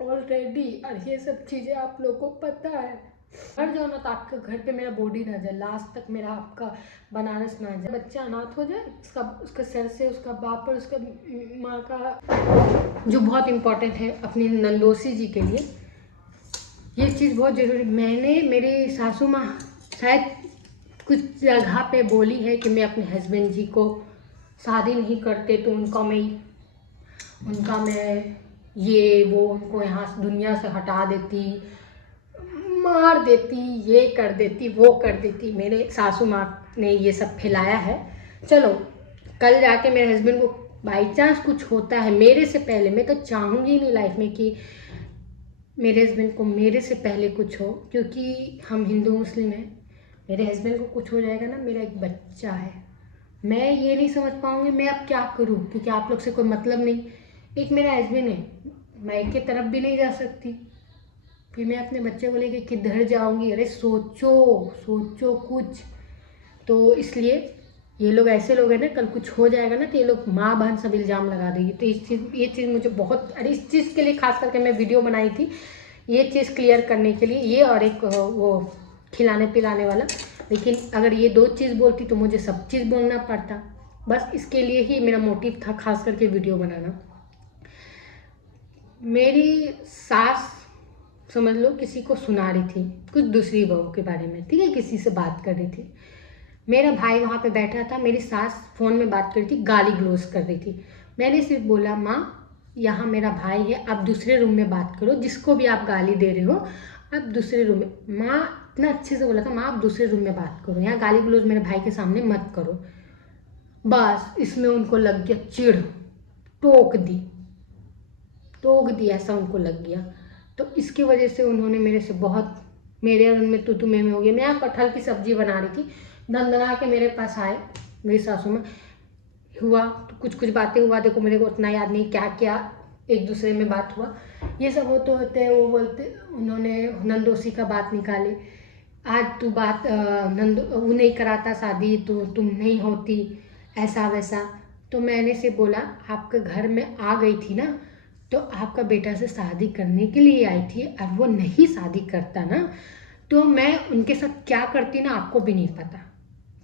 Already, और ये सब चीज़ें आप लोगों को पता है। मर जाओ ना तो आपके घर पे मेरा बॉडी ना जाए, लास्ट तक मेरा आपका बनारस ना जाए। बच्चा अनाथ हो जाए, उसका सर से उसका बाप और उसका माँ का, जो बहुत इम्पोर्टेंट है अपनी नंदोसी जी के लिए, ये चीज़ बहुत ज़रूरी। मैंने मेरी सासू माँ शायद कुछ जगह पे बोली है कि मैं अपने हस्बैंड जी को शादी नहीं करते तो उनका मैं ये वो उनको यहाँ से दुनिया से हटा देती, मार देती, ये कर देती, वो कर देती। मेरे सासू माँ ने ये सब फैलाया है। चलो कल जाके मेरे हस्बैंड को बाई चांस कुछ होता है मेरे से पहले, मैं तो चाहूँगी नहीं लाइफ में कि मेरे हस्बैंड को मेरे से पहले कुछ हो, क्योंकि हम हिंदू मुस्लिम हैं। मेरे हस्बैंड को कुछ हो जाएगा ना, मेरा एक बच्चा है, मैं ये नहीं समझ पाऊँगी मैं अब क्या करूँ, क्योंकि आप लोग से कोई मतलब नहीं। एक मेरा हस्बैंड है, मैं एक तरफ भी नहीं जा सकती, फिर मैं अपने बच्चे को लेके किधर जाऊँगी? अरे सोचो सोचो कुछ। तो इसलिए ये लोग ऐसे लोग हैं ना, कल कुछ हो जाएगा ना तो ये लोग माँ बहन सब इल्ज़ाम लगा देगी। तो ये चीज़ मुझे बहुत, अरे इस चीज़ के लिए खास करके मैं वीडियो बनाई थी, ये चीज़ क्लियर करने के लिए, ये और एक वो खिलाने पिलाने वाला। लेकिन अगर ये दो चीज़ बोलती तो मुझे सब चीज़ बोलना पड़ता। बस इसके लिए ही मेरा मोटिव था खास करके वीडियो बनाना। मेरी सास समझ लो किसी को सुना रही थी कुछ दूसरी बहू के बारे में, ठीक है, किसी से बात कर रही थी। मेरा भाई वहाँ पे बैठा था, मेरी सास फ़ोन में बात कर रही थी, गाली गलौज कर रही थी। मैंने सिर्फ बोला, माँ यहाँ मेरा भाई है, आप दूसरे रूम में बात करो, जिसको भी आप गाली दे रहे हो आप दूसरे रूम में। माँ इतना अच्छे से बोला था, माँ आप दूसरे रूम में बात करो, यहाँ गाली गलौज मेरे भाई के सामने मत करो। बस इसमें उनको लग गया चिढ़, टोक दी टोक दी, ऐसा उनको लग गया। तो इसकी वजह से उन्होंने मेरे से बहुत, मेरे और उनमें तू में हो गया। मैं यहाँ कटहल की सब्जी बना रही थी, दंदना के मेरे पास आए मेरी सासू में, हुआ तो कुछ कुछ बातें हुआ, देखो मेरे को उतना याद नहीं क्या क्या एक दूसरे में बात हुआ। ये सब होते होते वो बोलते, उन्होंने नंदोसी का बात निकाले, आज तू बात नंद वो नहीं कराता शादी तो तुम नहीं होती, ऐसा वैसा। तो मैंने से बोला, आपके घर में आ गई थी ना तो आपका बेटा से शादी करने के लिए आई थी, अब वो नहीं शादी करता ना तो मैं उनके साथ क्या करती ना आपको भी नहीं पता,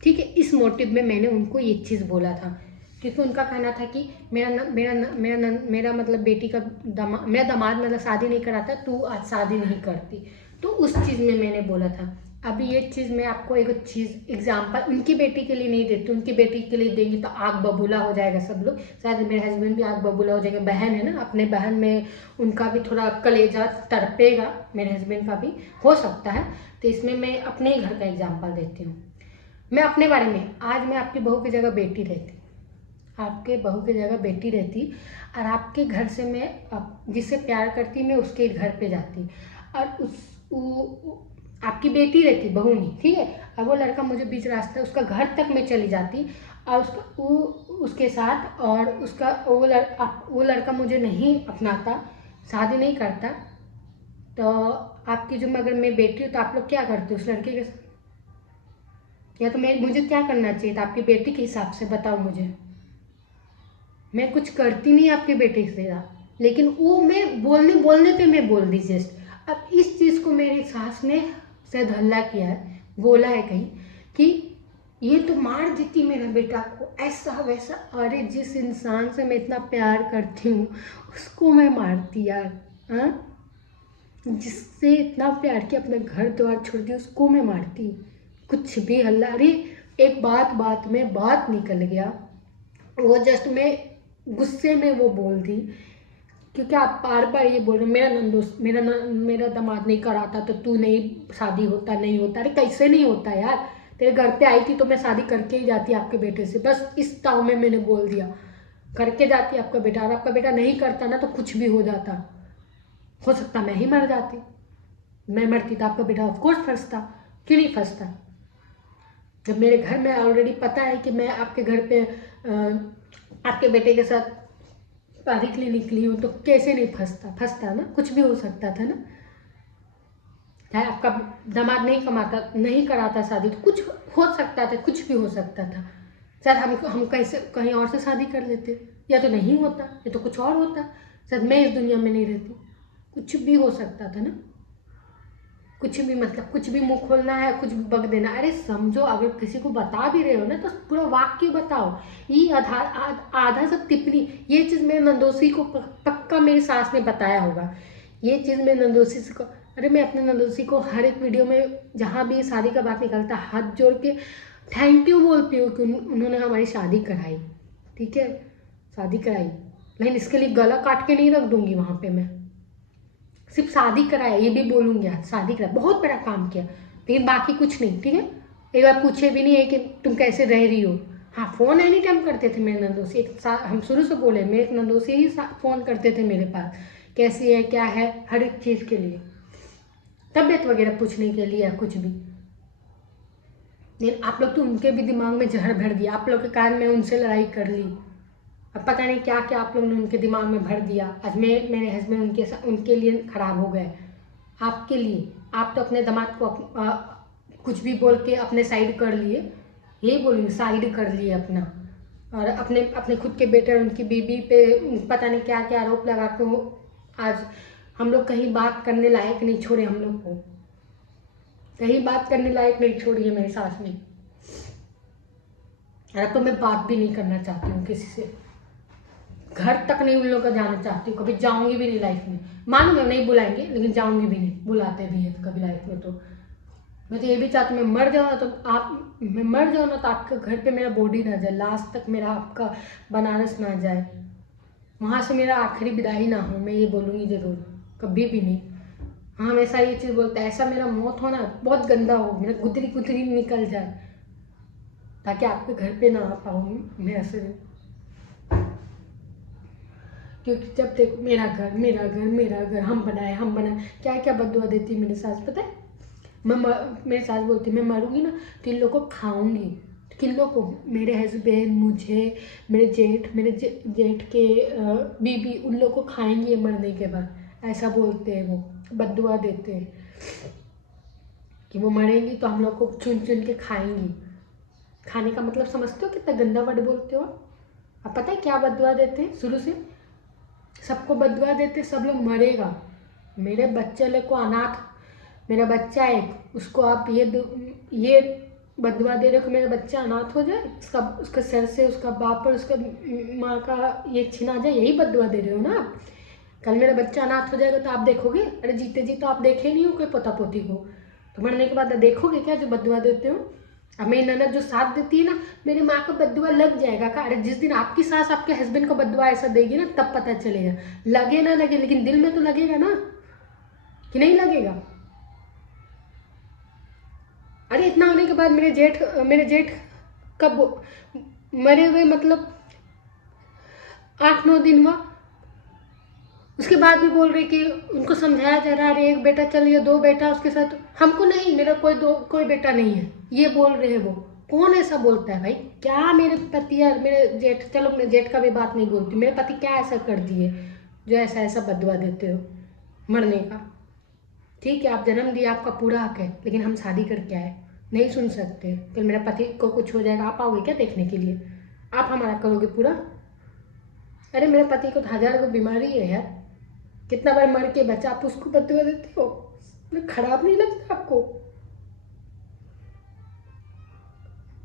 ठीक है। इस मोटिव में मैंने उनको ये चीज़ बोला था, क्योंकि उनका कहना था कि मेरा मतलब बेटी का मेरा दामाद मतलब शादी नहीं कराता, तू आज शादी नहीं करती। तो उस चीज़ में मैंने बोला था। अभी ये चीज़ मैं आपको एक चीज़ एग्जाम्पल उनकी बेटी के लिए नहीं देती, उनकी बेटी के लिए देंगी तो आग बबूला हो जाएगा सब लोग, शायद मेरे हस्बैंड भी आग बबूला हो जाएंगे। बहन है ना, अपने बहन में उनका भी थोड़ा कलेजा तड़पेगा, मेरे हस्बैंड का भी हो सकता है। तो इसमें मैं अपने ही घर का एग्जाम्पल देती हूँ। मैं अपने बारे में, आज मैं आपकी बहू की जगह बेटी रहती, आपके बहू की जगह बेटी रहती, और आपके घर से मैं जिससे प्यार करती मैं उसके घर पे जाती, और आपकी बेटी रहती, बहू नहीं, ठीक है। अब वो लड़का मुझे बीच रास्ते उसका घर तक मैं चली जाती और उसके साथ, और वो लड़का मुझे नहीं अपनाता, शादी नहीं करता, तो आपकी जो अगर मैं बेटी हूँ तो आप लोग क्या करते हो उस लड़के के साथ? या तो मुझे क्या करना चाहिए था आपकी बेटी के हिसाब से, बताओ मुझे। मैं कुछ करती नहीं आपके बेटे से, लेकिन वो मैं बोलने बोलने पे मैं बोल दी जस्ट। अब इस चीज़ को मेरी सास ने शायद हल्ला किया है, बोला है कहीं कि ये तो मार देती मेरा बेटा को, ऐसा वैसा। अरे जिस इंसान से मैं इतना प्यार करती हूँ उसको मैं मारती यार, हाँ? जिससे इतना प्यार किया, अपने घर द्वार छोड़ दिया, उसको मैं मारती? कुछ भी हल्ला, अरे एक बात में बात निकल गया, वो जस्ट मैं गुस्से में वो बोल दी, क्योंकि आप बार बार ये बोल रहे मेरा नंदोस मेरा दामाद नहीं कराता तो तू नहीं शादी होता नहीं होता। अरे कैसे नहीं होता यार, तेरे घर पे आई थी तो मैं शादी करके ही जाती आपके बेटे से, बस इस ताव में मैंने बोल दिया, करके जाती आपका बेटा। और आपका बेटा नहीं करता ना तो कुछ भी हो जाता, हो सकता मैं ही मर जाती, मैं मरती तो आपका बेटा ऑफकोर्स फंसता, क्यों नहीं फंसता? जब मेरे घर में ऑलरेडी पता है कि मैं आपके घर पे आपके बेटे के साथ शादी के लिए निकली हूँ, तो कैसे नहीं फंसता ना, कुछ भी हो सकता था ना। चाहे आपका दामाद नहीं कमाता, नहीं कराता शादी, तो कुछ हो सकता था, कुछ भी हो सकता था। शायद हम कैसे कहीं और से शादी कर लेते, या तो नहीं होता या तो कुछ और होता, शायद मैं इस दुनिया में नहीं रहती, कुछ भी हो सकता था ना, कुछ भी, मतलब कुछ भी मुंह खोलना है, कुछ भी बक देना। अरे समझो, अगर किसी को बता भी रहे हो ना तो पूरा वाक्य बताओ। ये आधा सा टिप्पणी, ये चीज़ मेरे नंदोसी को पक्का मेरी सास ने बताया होगा। ये चीज़ मेरे नंदोसी से को, अरे मैं अपने नंदोसी को हर एक वीडियो में जहाँ भी शादी का बात निकलता है हाथ जोड़ के थैंक यू बोलती हूँ कि उन्होंने हमारी शादी कराई। ठीक है, शादी कराई, लेकिन इसके लिए गला काट के नहीं रख दूंगी वहाँ पे। मैं सिर्फ शादी कराया ये भी बोलूँगी, आज शादी कराया, बहुत बड़ा काम किया, लेकिन बाकी कुछ नहीं। ठीक है, एक बार पूछे भी नहीं है कि तुम कैसे रह रही हो। हाँ, फ़ोन एनी टाइम करते थे मेरे नंदोसी, हम शुरू से बोले मेरे नंदोसी ही फ़ोन करते थे मेरे पास, कैसी है क्या है, हर एक चीज़ के लिए, तबीयत वगैरह पूछने के लिए या कुछ भी। लेकिन आप लोग तो उनके भी दिमाग में जहर भर दिया, आप लोग के कारण मैं उनसे लड़ाई कर ली। अब पता नहीं क्या क्या आप लोगों ने उनके दिमाग में भर दिया। आज मेरे हस्बैंड उनके लिए ख़राब हो गए, आपके लिए। आप तो अपने दामाद को कुछ भी बोल के अपने साइड कर लिए, यही बोलूँगी, साइड कर लिए अपना। और अपने अपने खुद के बेटे और उनकी बीबी पे पता नहीं क्या क्या आरोप लगा के आज हम लोग कहीं बात करने लायक नहीं छोड़े, हम लोग को कहीं बात करने लायक नहीं छोड़ी है मेरी सास ने। और अब तो मैं बात भी नहीं करना चाहती हूँ किसी से, घर तक नहीं उन लोगों का जाना चाहती हूँ, कभी जाऊंगी भी नहीं लाइफ में। मानो मैं नहीं बुलाएंगे, लेकिन जाऊंगी भी नहीं, बुलाते भी हैं कभी लाइफ में। तो मैं तो ये भी चाहती हूँ मैं मर जाऊँ ना तो मैं मर जाऊँ ना तो आपके घर पे मेरा बॉडी ना जाए, लास्ट तक मेरा आपका बनारस ना जाए, वहाँ से मेरा आखिरी विदाई ना हो, मैं ये बोलूँगी ज़रूर, कभी भी नहीं। हाँ, हमेशा ये चीज़ बोलता है, ऐसा मेरा मौत हो ना बहुत गंदा हो, मेरा गुदरी गुदरी निकल जाए, ताकि आपके घर पे ना आ पाऊँ मैं ऐसे। क्योंकि जब देखो मेरा घर मेरा घर मेरा घर, हम बनाए, क्या क्या बददुआ देती मेरी सास, पता है। मेरी सास बोलती मैं मरूंगी ना तो इन लोगों को खाऊंगी। किन लोग को? मेरे हस्बैंड, मुझे, मेरे जेठ के बीबी, उन लोग को खाएंगी मरने के बाद, ऐसा बोलते हैं वो, बददुआ देते हैं कि वो मरेंगी तो हम लोग को चुन चुन के खाएंगी। खाने का मतलब समझते हो कितना गंदा वर्ड बोलते हो। अब पता है क्या बददुआ देते हैं? शुरू से सबको बददुआ देते, सब लोग मरेगा। मेरे बच्चे लोग को अनाथ, मेरा बच्चा है उसको आप ये बददुआ दे रहे हो कि मेरा बच्चा अनाथ हो जाए, उसका सर से उसका बाप और उसका माँ का ये छिना जाए, यही बददुआ दे रहे हो ना आप। कल मेरा बच्चा अनाथ हो जाएगा तो आप देखोगे? अरे जीते जी तो आप देखे नहीं हो कोई पोता पोती को, तो मरने के बाद देखोगे क्या जो बददुआ देते हो? अब मेरी ननद जो साथ देती है ना, मेरी माँ को बददुआ लग जाएगा का? अरे जिस दिन आपकी सास आपके हस्बैंड को बददुआ ऐसा देगी ना तब पता चलेगा, लगे ना लगे, लेकिन दिल में तो लगेगा ना, कि नहीं लगेगा? अरे इतना होने के बाद मेरे जेठ कब मरे हुए, मतलब 8-9 दिन हुआ, उसके बाद भी बोल रहे कि उनको समझाया जा रहा है, अरे एक बेटा चल या 2 बेटा उसके साथ, हमको नहीं, मेरा कोई बेटा नहीं है, ये बोल रहे हैं वो। कौन ऐसा बोलता है भाई? क्या मेरे पति या मेरे जेठ, चलो मैं जेठ का भी बात नहीं बोलती, मेरे पति क्या ऐसा कर दिए जो ऐसा ऐसा बददुआ देते हो मरने का? ठीक है, आप जन्म दिए, आपका पूरा हक है, लेकिन हम शादी करके आए, नहीं सुन सकते। कल मेरा पति को कुछ हो जाएगा, आप आओगे क्या देखने के लिए? आप हमारा करोगे पूरा? अरे मेरे पति को 1000 को बीमारी है यार, कितना बार मर के बचा, आप उसको बददुआ देते हो? खराब नहीं लगता आपको?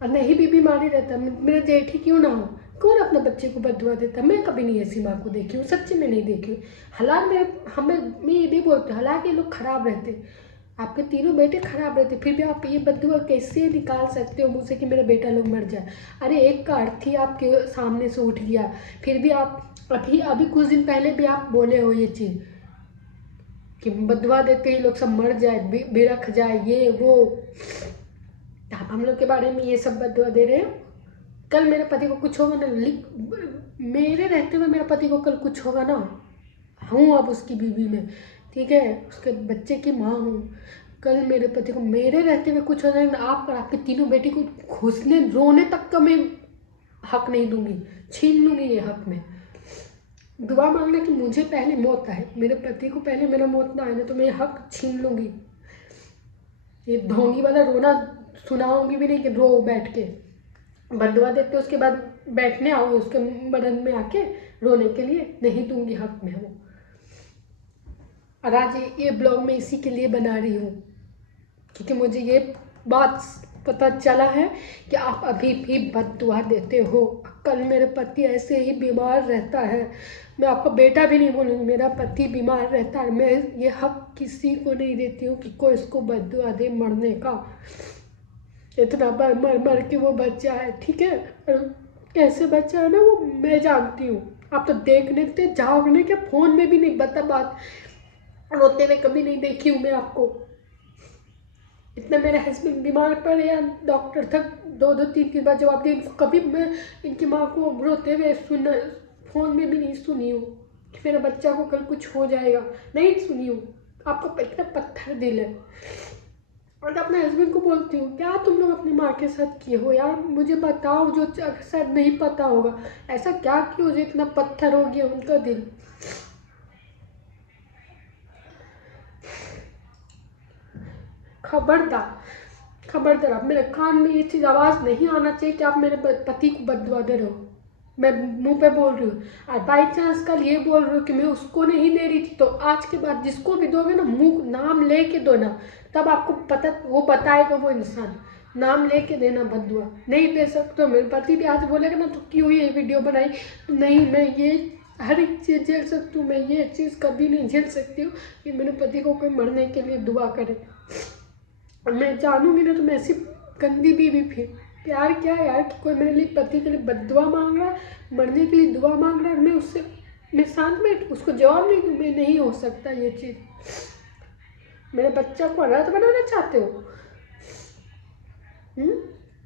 और नहीं भी बीमारी रहता, मेरा जेठ ही क्यों ना हो, कौन अपने बच्चे को बददुआ देता? मैं कभी नहीं ऐसी माँ को देखी हूँ, सच्ची में नहीं देखी हूँ। हालांकि मैं ये भी बोलती हूँ, हालांकि ये लोग खराब रहते, आपके तीनों बेटे खराब रहते, फिर भी आप ये बददुआ कैसे निकाल सकते हो मुझसे कि मेरा बेटा लोग मर जाए? अरे एक का अर्थ ही आपके सामने से उठ गया, फिर भी आप अभी कुछ दिन पहले भी आप बोले हो ये चीज़ कि बददुआ देते ही लोग सब मर जाए, बेरख जाए, ये वो। आप हम लोग के बारे में ये सब बददुआ दे रहे हो? कल मेरे पति को कुछ होगा ना, मेरे रहते हुए मेरे पति को कल कुछ होगा ना, हूँ अब उसकी बीवी में, ठीक है, उसके बच्चे की माँ हूँ। कल मेरे पति को मेरे रहते हुए कुछ हो जाए ना, आप और आपकी तीनों बेटी को घुसने रोने तक का मैं हक नहीं दूंगी, छीन लूंगी ये हक में। दुआ मांगना कि मुझे पहले मौत आए, मेरे पति को पहले मेरा मौत ना आए ना, तो मैं हक छीन लूंगी। ये ढोंगी वाला रोना सुनाऊंगी भी नहीं कि रो बैठ के, बददुआ देते उसके बाद बैठने आओ उसके बदन में आके रोने के लिए, नहीं दूंगी हक में वो। और आज ये ब्लॉग मैं इसी के लिए बना रही हूँ, क्योंकि मुझे ये बात पता चला है कि आप अभी भी बद्दुआ देते हो। कल मेरे पति ऐसे ही बीमार रहता है, मैं आपका बेटा भी नहीं बोलूँगी, मेरा पति बीमार रहता है, मैं ये हक किसी को नहीं देती हूँ कि कोई इसको बद्दुआ दे मरने का। इतना मर मर के वो बच्चा है, ठीक है, और कैसे बच्चा है ना वो मैं जानती हूँ। आप तो देखने थे जाओगे क्या, फ़ोन में भी नहीं बता बात, रोते हुए कभी नहीं देखी हूँ मैं आपको। इतना मेरे हस्बैंड बीमार पड़े या डॉक्टर तक 2-2 3-3 बार जवाब दिए, कभी मैं इनकी माँ को रोते हुए सुना फ़ोन में भी नहीं सुनी हूँ कि मेरे बच्चा को कल कुछ हो जाएगा, नहीं सुनी हूँ। आपका इतना पत्थर दिल है। और अपने हस्बैंड को बोलती हूँ क्या तुम लोग अपनी माँ के साथ किए हो यार, मुझे बताओ, जो शायद नहीं पता होगा, ऐसा क्या किया जो इतना पत्थर हो गया उनका दिल। खबरदार खबरदार, आप मेरे कान में ये चीज़ आवाज़ नहीं आना चाहिए कि आप मेरे पति को बददुआ दे रहे हो। मैं मुंह पे बोल रही हूँ, और बाई चांस कल ये बोल रही हूँ कि मैं उसको नहीं दे रही थी, तो आज के बाद जिसको भी दोगे ना, मुंह नाम ले के दो ना, तब आपको पता वो बताएगा वो इंसान। नाम ले के देना बददुआ, नहीं दे सकते। तो मेरे पति भी आज बोलेगा ना तो क्यों ये वीडियो बनाई, नहीं मैं ये हर एक चीज़ झेल सकती हूँ, मैं ये चीज़ कभी नहीं झेल सकती हूँ कि मेरे पति को कोई मरने के लिए दुआ करे। मैं जानूंगी ना तो मैं ऐसी गंदी बीवी फिर प्यार क्या है यार, कि कोई मेरे लिए पति के लिए बद्दुआ मांग रहा है, मरने के लिए दुआ मांग रहा है, मैं उससे मैं शांत में उसको जवाब नहीं दूँ, मैं नहीं हो सकता ये चीज़। मेरे बच्चा को अनाथ बनाना चाहते हो?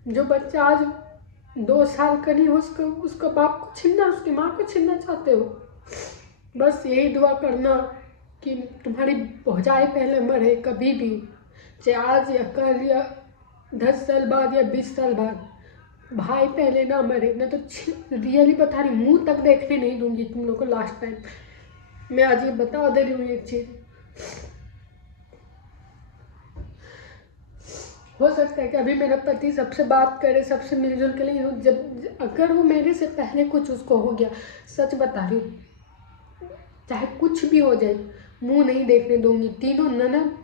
जो बच्चा आज 2 साल का नहीं हो, उसका बाप को छीनना, उसकी माँ को छीनना चाहते हो? बस यही दुआ करना कि तुम्हारी भौजाई पहले मरे, कभी भी, चाहे आज या कल या 10 साल बाद या 20 साल बाद, भाई पहले ना मरे। मैं तो रियली बता रही, मुंह तक देखने नहीं दूंगी तुम लोग को लास्ट टाइम। मैं आज ये बता दे रही हूँ एक चीज़। हो सकता है कि अभी मेरा पति सबसे बात करे, सबसे मिलजुल के लिए, जब अगर वो मेरे से पहले कुछ उसको हो गया, सच बता रही हूँ, चाहे कुछ भी हो जाए, मुंह नहीं देखने दूंगी। तीनों ननद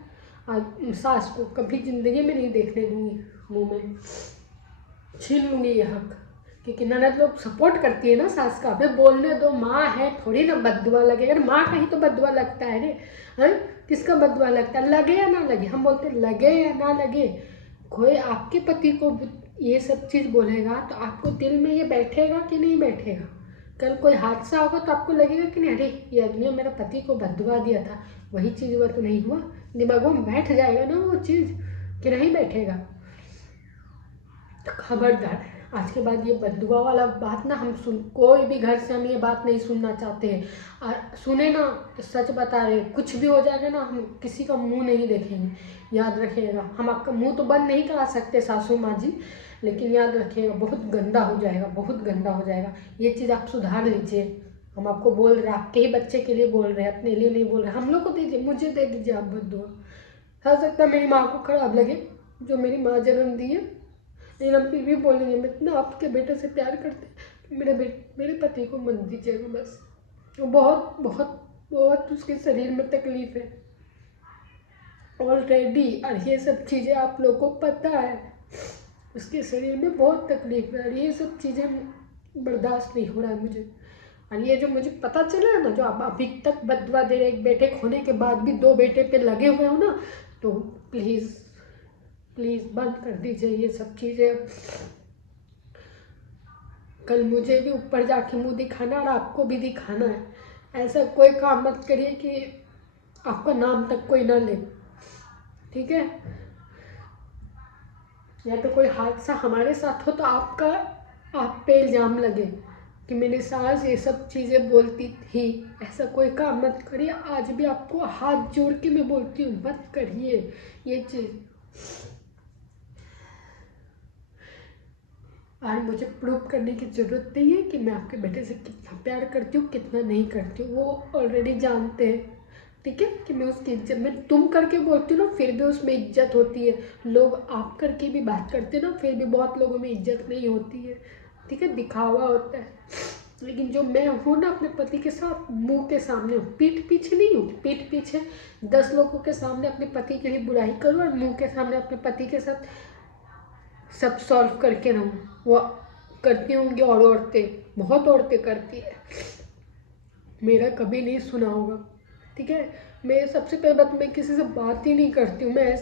और सास को कभी ज़िंदगी में नहीं देखने दूंगी मुंह में, छीन लूंगी ये हक। क्योंकि ननद लोग सपोर्ट करती है ना सास का, फिर बोलने दो, माँ है थोड़ी ना बद्दुआ लगेगा, माँ का ही तो बद्दुआ लगता है रे, हैं? किसका बद्दुआ लगता है, लगे या ना लगे, हम बोलते लगे या ना लगे। कोई आपके पति को ये सब चीज़ बोलेगा तो आपको दिल में ये बैठेगा कि नहीं बैठेगा? कल कोई हादसा होगा तो आपको लगेगा कि नहीं, अरे ये आदमी मेरा पति को बद्दुआ दिया था, वही चीज़ हुआ तो नहीं हुआ, दिमागों में बैठ जाएगा ना वो चीज़ कि नहीं बैठेगा? तो खबरदार, आज के बाद ये बद्दुआ वाला बात ना हम कोई भी घर से हम ये बात नहीं सुनना चाहते हैं। और सुने ना तो सच बता रहे, कुछ भी हो जाएगा ना, हम किसी का मुंह नहीं देखेंगे, याद रखिएगा। हम आपका मुंह तो बंद नहीं करा सकते सासू माँ जी, लेकिन याद रखिएगा बहुत गंदा हो जाएगा, बहुत गंदा हो जाएगा। ये चीज़ आप सुधार लीजिए। हम आपको बोल रहे हैं, आपके ही बच्चे के लिए बोल रहे हैं, अपने लिए नहीं बोल रहे। हम लोग को दे दीजिए, मुझे दे दीजिए आप बद्दुआ। हो सकता है मेरी माँ को खराब लगे जो मेरी माँ जन्म दी है, लेकिन हम फिर भी बोलेंगे, मैं इतना आपके बेटे से प्यार करते, मेरे पति को मत दीजिएगा बस। वो बहुत बहुत बहुत उसके शरीर में तकलीफ है ऑलरेडी, और ये सब चीज़ें आप लोगों को पता है, उसके शरीर में बहुत तकलीफ है, और ये सब चीज़ें बर्दाश्त नहीं हो रहा है मुझे। और ये जो मुझे पता चला है ना, जो आप अभी तक बदवा दे रहे, एक बेटे होने के बाद भी 2 बेटे पे लगे हुए हो ना, तो प्लीज़ प्लीज़ बंद कर दीजिए ये सब चीज़ें। कल मुझे भी ऊपर जाके मुंह दिखाना और आपको भी दिखाना है। ऐसा कोई काम मत करिए कि आपका नाम तक कोई ना ले, ठीक है? या तो कोई हादसा हमारे साथ हो तो आप पे इल्ज़ाम लगे कि मेरी सास ये सब चीज़ें बोलती थी। ऐसा कोई काम मत करिए। आज भी आपको हाथ जोड़ के मैं बोलती हूँ, मत करिए ये चीज़। और मुझे प्रूव करने की ज़रूरत नहीं है कि मैं आपके बेटे से कितना प्यार करती हूँ, कितना नहीं करती हूँ। वो ऑलरेडी जानते हैं, ठीक है, कि मैं उसकी इज्जत, मैं तुम करके बोलती हूँ ना, फिर भी उसमें इज्जत होती है। लोग आप करके भी बात करते हैं ना, फिर भी बहुत लोगों में इज्जत नहीं होती है, ठीक है, दिखावा होता है। लेकिन जो मैं हूँ ना अपने पति के साथ मुंह के सामने हूँ, पीठ पीछे नहीं हूँ। पीठ पीछे 10 लोगों के सामने अपने पति के लिए बुराई करूँ और मुंह के सामने अपने पति के साथ सब सॉल्व करके रहूँ। वो करती होंगी और औरतें, बहुत औरतें करती है, मेरा कभी नहीं सुना होगा, ठीक है। मैं सबसे पहले बात, मैं किसी से बात ही नहीं करती हूँ। मैं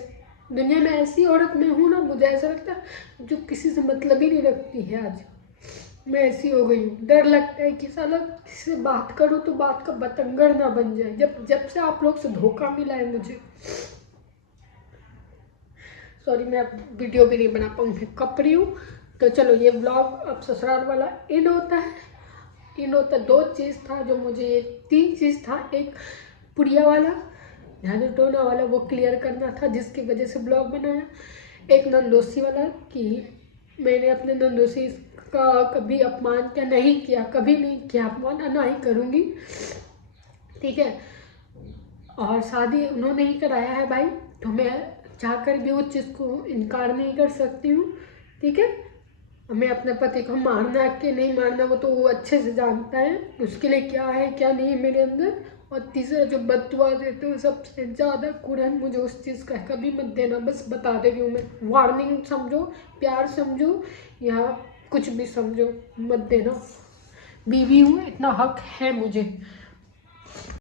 दुनिया में ऐसी औरत में हूँ ना, मुझे ऐसा लगता है जो किसी से मतलब ही नहीं रखती है। आज मैं ऐसी हो गई हूँ। डर लगता है कि साला किसी से बात करूँ तो बात का बतंगड़ ना बन जाए। जब से आप लोग से धोखा मिला है मुझे, सॉरी मैं अब वीडियो भी नहीं बना पाऊँगी, कप रही हूँ। तो चलो ये ब्लॉग अब ससुराल वाला इन होता है। इन होता 2 चीज़ था जो मुझे, 3 चीज़ था। एक पुड़िया वाला, झाड़ू टोना वाला, वो क्लियर करना था जिसकी वजह से ब्लॉग बनाया। एक नंदोसी वाला कि मैंने अपने नंदोसी का कभी अपमान क्या नहीं किया, कभी नहीं किया अपमान, ना ही करूँगी, ठीक है। और शादी उन्होंने ही कराया है भाई, तो मैं चाहकर भी उस चीज़ को इनकार नहीं कर सकती हूँ, ठीक है। हमें अपने पति को मारना है कि नहीं मारना वो तो वो अच्छे से जानता है, उसके लिए क्या है क्या नहीं है मेरे अंदर। और तीसरा जो बददुआ देते हो सबसे ज़्यादा कुरान, मुझे उस चीज़ का कभी मत देना, बस बता दे रही हूँ मैं। वार्निंग समझो, प्यार समझो, या कुछ भी समझो, मत देना। बीवी हूँ, इतना हक है मुझे।